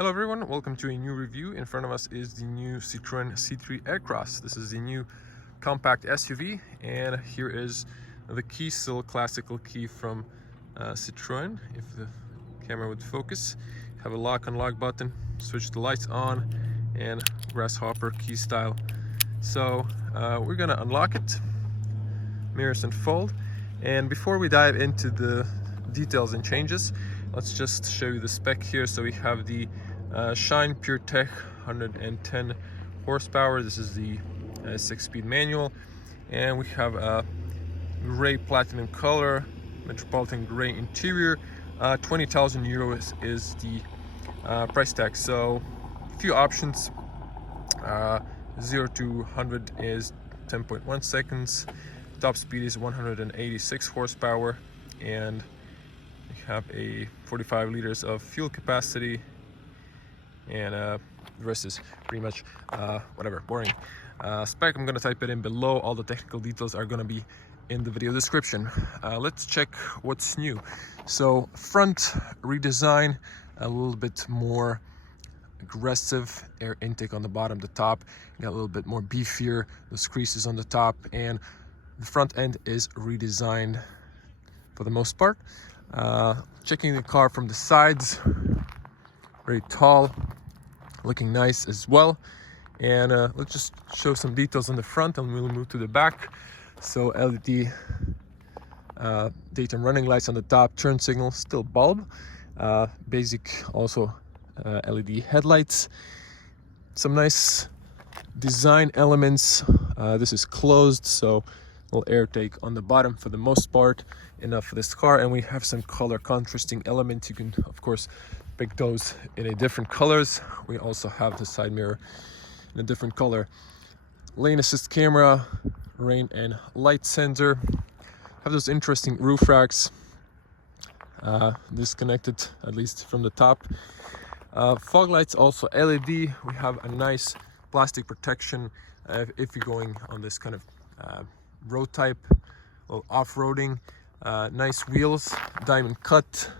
Hello everyone, welcome to a new review. In front of us is the new Citroen C3 Aircross. This is the new compact SUV, and here is the key, still classical key from Citroen. If the camera would focus, have a lock unlock button, switch the lights on, and grasshopper key style. So we're gonna unlock it, mirrors unfold, and before we dive into the details and changes, let's just show you the spec here. So we have the Shine Pure Tech 110 horsepower. This is the 6-speed manual, and we have a gray platinum color, Metropolitan Gray interior. 20,000 euros is the price tag. So a few options. 0 to 100 is 10.1 seconds. Top speed is 186 horsepower, and we have a 45 liters of fuel capacity, and the rest is pretty much whatever, boring spec. I'm gonna type it in below. All the technical details are gonna be in the video description. Let's check what's new. So front redesign, a little bit more aggressive air intake on the bottom. The top got a little bit more beefier, those creases on the top, and the front end is redesigned for the most part. Checking the car from the sides, very tall, looking nice as well. And let's just show some details on the front, and we'll move to the back. So LED daytime running lights on the top, turn signal, still bulb, basic also LED headlights, some nice design elements. This is closed, so little air take on the bottom for the most part, enough for this car. And we have some color contrasting elements. You can of course pick those in a different colors. We also have the side mirror in a different color. Lane assist camera, rain and light sensor. Have those interesting roof racks, disconnected at least from the top. Fog lights also LED. We have a nice plastic protection if you're going on this kind of road type, little off-roading. Nice wheels, diamond cut.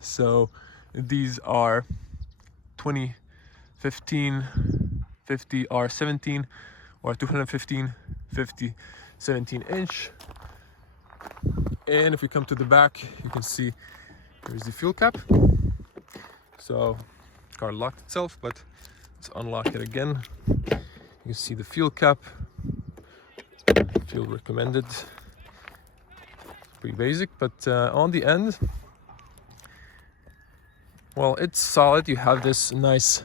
So these are 2015 50 R17 or 215 50 17 inch. And if we come to the back, you can see there's the fuel cap. So car locked itself, but let's unlock it again. You can see the fuel cap, fuel recommended. Pretty basic, but on the end, well, it's solid. You have this nice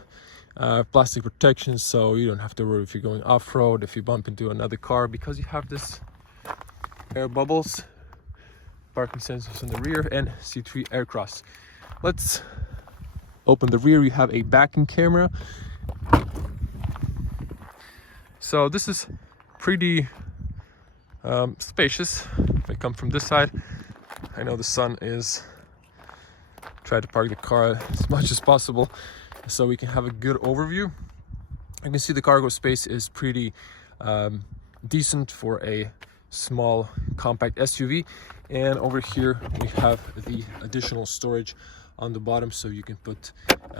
plastic protection, so you don't have to worry if you're going off-road, if you bump into another car, because you have this air bubbles, parking sensors in the rear, and C3 Aircross. Let's open the rear. You have a backing camera. So this is pretty spacious. If I come from this side, I know the sun is try to park the car as much as possible so we can have a good overview. You can see the cargo space is pretty decent for a small compact SUV. And over here we have the additional storage on the bottom, so you can put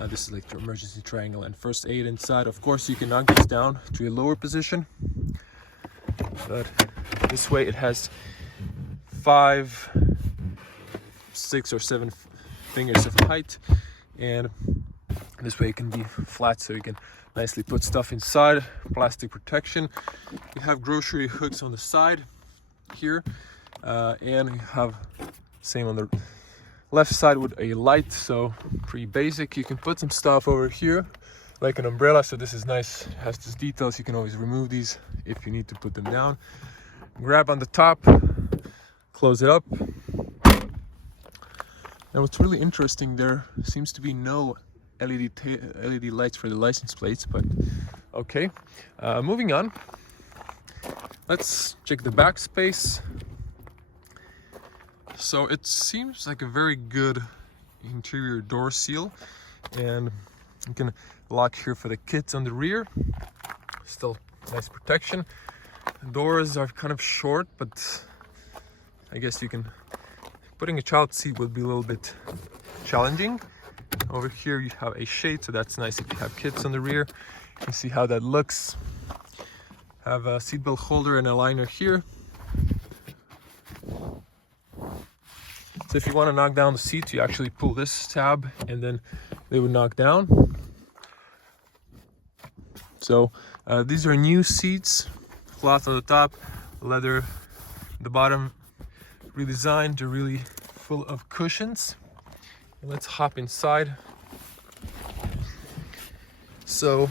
this is like your emergency triangle and first aid inside. Of course, you can knock this down to a lower position, but this way it has 5, 6 or 7 fingers of height, and this way it can be flat, so you can nicely put stuff inside. Plastic protection. You have grocery hooks on the side here, and you have same on the left side with a light, so pretty basic. You can put some stuff over here like an umbrella, so this is nice. It has these details. You can always remove these if you need to put them down. Grab on the top, close it up. Now what's really interesting, there seems to be no LED lights for the license plates, but okay. Moving on, let's check the back space. So it seems like a very good interior door seal, and you can lock here for the kids on the rear. Still nice protection. Doors are kind of short, but I guess you can, putting a child seat would be a little bit challenging. Over here you have a shade, so that's nice if you have kids on the rear. You can see how that looks. Have a seatbelt holder and a liner here. So if you want to knock down the seats, you actually pull this tab and then they would knock down. So these are new seats, cloth on the top, leather the bottom, redesigned. They're really full of cushions. And let's hop inside. So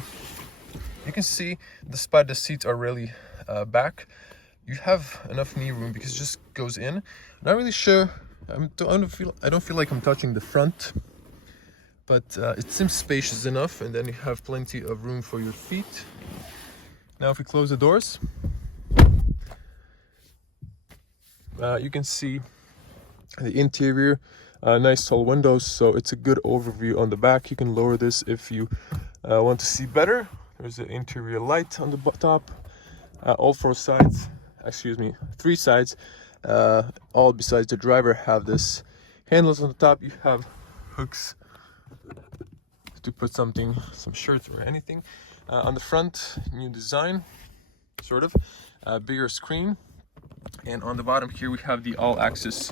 you can see, despite the seats are really back, you have enough knee room because it just goes in. Not really sure. I don't feel like I'm touching the front, but it seems spacious enough, and then you have plenty of room for your feet. Now if we close the doors, you can see the interior, nice tall windows, so it's a good overview on the back. You can lower this if you want to see better. There's an interior light on the top, all three sides, all besides the driver have this handles on the top. You have hooks to put some shirts or anything. On the front, new design, sort of, bigger screen. And on the bottom here we have the all-access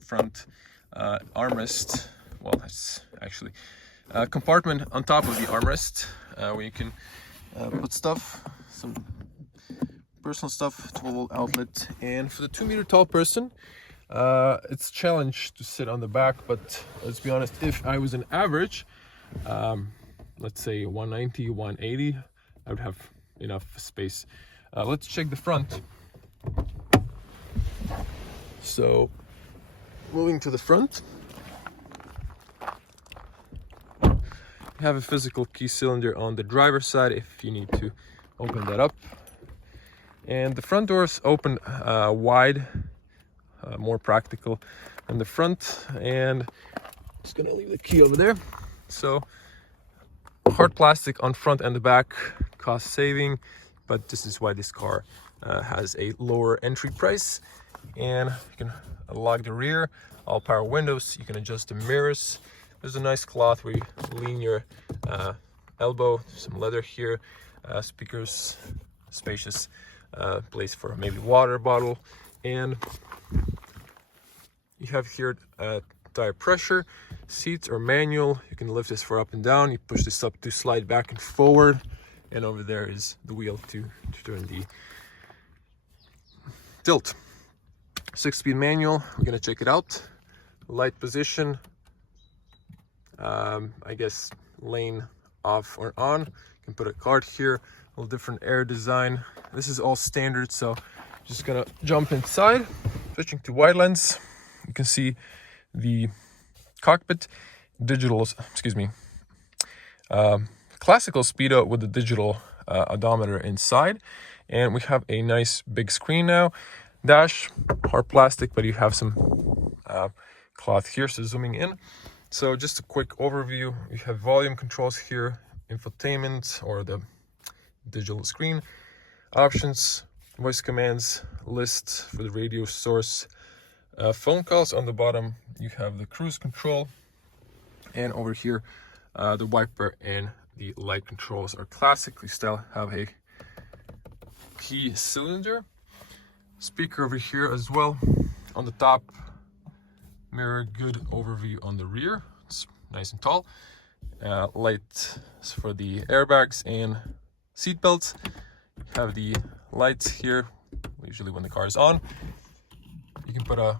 front armrest. Well, that's actually a compartment on top of the armrest where you can put stuff, some personal stuff, 12-volt outlet. And for the 2-meter tall person, it's a challenge to sit on the back, but let's be honest, if I was an average, let's say 190, 180, I would have enough space. Let's check the front. So moving to the front, you have a physical key cylinder on the driver's side if you need to open that up. And the front doors open wide, more practical than the front. And just gonna leave the key over there. So hard plastic on front and the back, cost saving, but this is why this car has a lower entry price. And you can unlock the rear, all power windows. You can adjust the mirrors. There's a nice cloth where you lean your elbow, some leather here, speakers, spacious place for maybe water bottle. And you have here tire pressure. Seats are manual. You can lift this for up and down. You push this up to slide back and forward, and over there is the wheel to turn the tilt. 6-speed manual. We're gonna check it out. Light position, I guess lane off or on. You can put a card here. A little different air design. This is all standard, so just gonna jump inside. Switching to wide lens, you can see the cockpit, classical speedo with the digital odometer inside, and we have a nice big screen now. Dash, hard plastic, but you have some cloth here, so zooming in. So just a quick overview, you have volume controls here, infotainment or the digital screen, options, voice commands, list for the radio source, phone calls. On the bottom you have the cruise control, and over here the wiper and the light controls are classic. We still have a key cylinder, speaker over here as well. On the top, mirror, good overview on the rear, it's nice and tall. Lights for the airbags and seat belts. Have the lights here, usually when the car is on. You can put a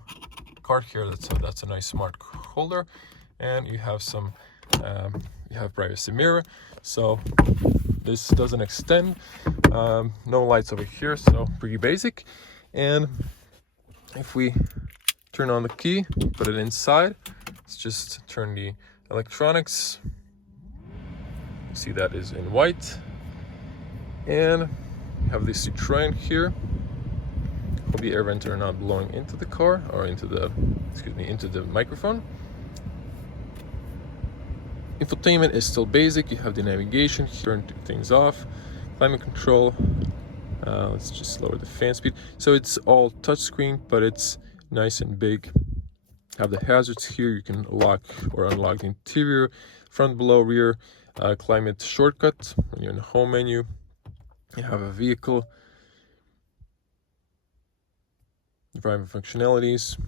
card here, that's a nice smart holder, and you have some you have privacy mirror, so this doesn't extend. No lights over here, so pretty basic. And if we turn on the key, put it inside, let's just turn the electronics. You see that is in white, and you have the Citroen here. Hope the air vents are not blowing into the car or into the microphone. Infotainment is still basic. You have the navigation here, turn things off, climate control. Let's just lower the fan speed. So it's all touchscreen, but it's nice and big. have the hazards here. You can lock or unlock the interior, front, below, rear, climate shortcut. When you're in the home menu, you have a vehicle, driving functionalities,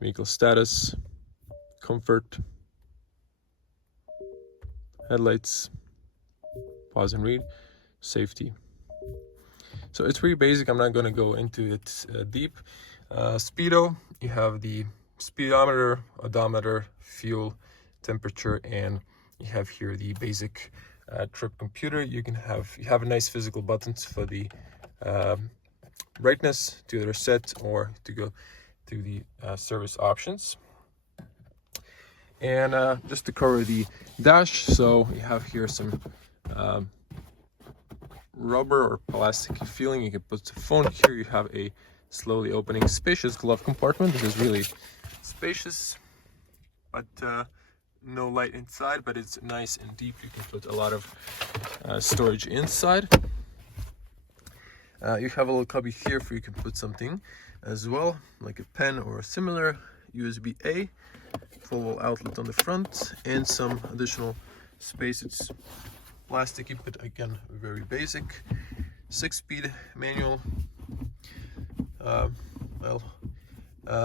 vehicle status, comfort, headlights, pause and read, safety. So it's pretty basic. I'm not going to go into it deep. Speedo, you have the speedometer, odometer, fuel, temperature, and you have here the basic trip computer. You have a nice physical buttons for the brightness, to either set or to go to the service options. And just to cover the dash, so you have here some rubber or plastic feeling. You can put the phone here. You have a slowly opening spacious glove compartment. This is really spacious, but no light inside, but it's nice and deep. You can put a lot of storage inside. You have a little cubby here for you can put something as well, like a pen or a similar. USB-A, full wall outlet on the front, and some additional space. It's plasticky, but again, very basic. 6-speed manual.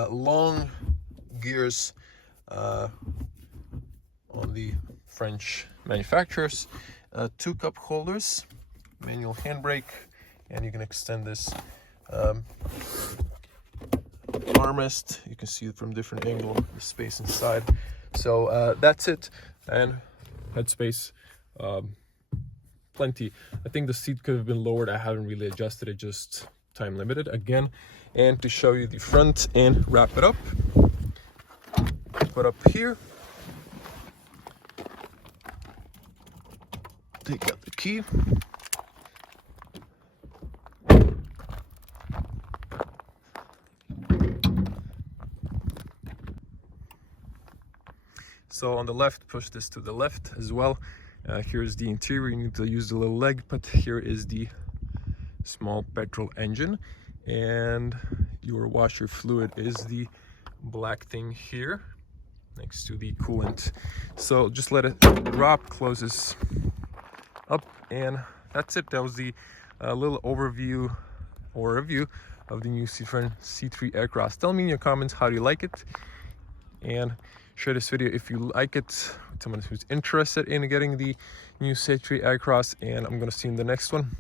Long gears on the French manufacturers. 2 cup holders, manual handbrake, and you can extend this armrest. You can see it from different angle, the space inside. So that's it, and headspace plenty. I think the seat could have been lowered. I haven't really adjusted it, just time limited again. And to show you the front and wrap it up, put up here, take out the key, so on the left, push this to the left as well. Here's the interior. You need to use the little leg, but here is the small petrol engine, and your washer fluid is the black thing here next to the coolant. So just let it drop, close this up, and that's it. That was the little overview or review of the new Citroen C3 Aircross. Tell me in your comments how do you like it, and share this video if you like it with someone who's interested in getting the new C3 Aircross, and I'm gonna see you in the next one.